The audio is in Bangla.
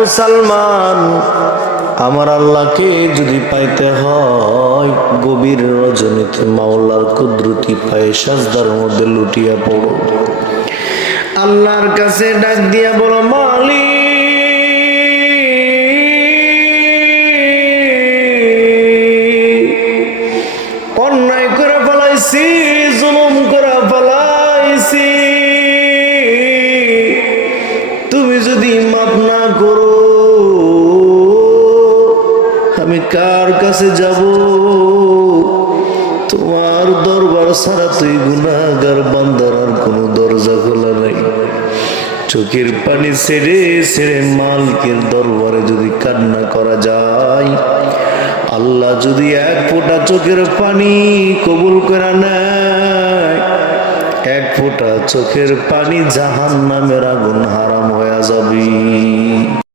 মুসলমান, আমার আল্লাহকে যদি পাইতে হয় গভীর রজনীতে মাওলার কুদরতি পায়ে সাজদার মধ্যে লুটিয়া পড়ো, আল্লাহর কাছে ডাক দিয়া বলো, মালিক অন্যায় করে ফেলাইছি, জুলুম করে ফেলাইছি, তুমি যদি মাফ না করো আমি কার কাছে যাব? তোমার দরবার ছাড়া তুই গুনাহগার বান্দার আর কোনো দরজা খোলা নাই। চোখের পানি ছেড়ে ছেড়ে মালিকের দরবারে যদি কান্না করা যায়, আল্লাহ যদি এক ফোঁটা চোখের পানি কবুল করে নেয়, এক ফোঁটা চোখের পানি জাহান্নামের আগুন হারাম হয়ে যাবে।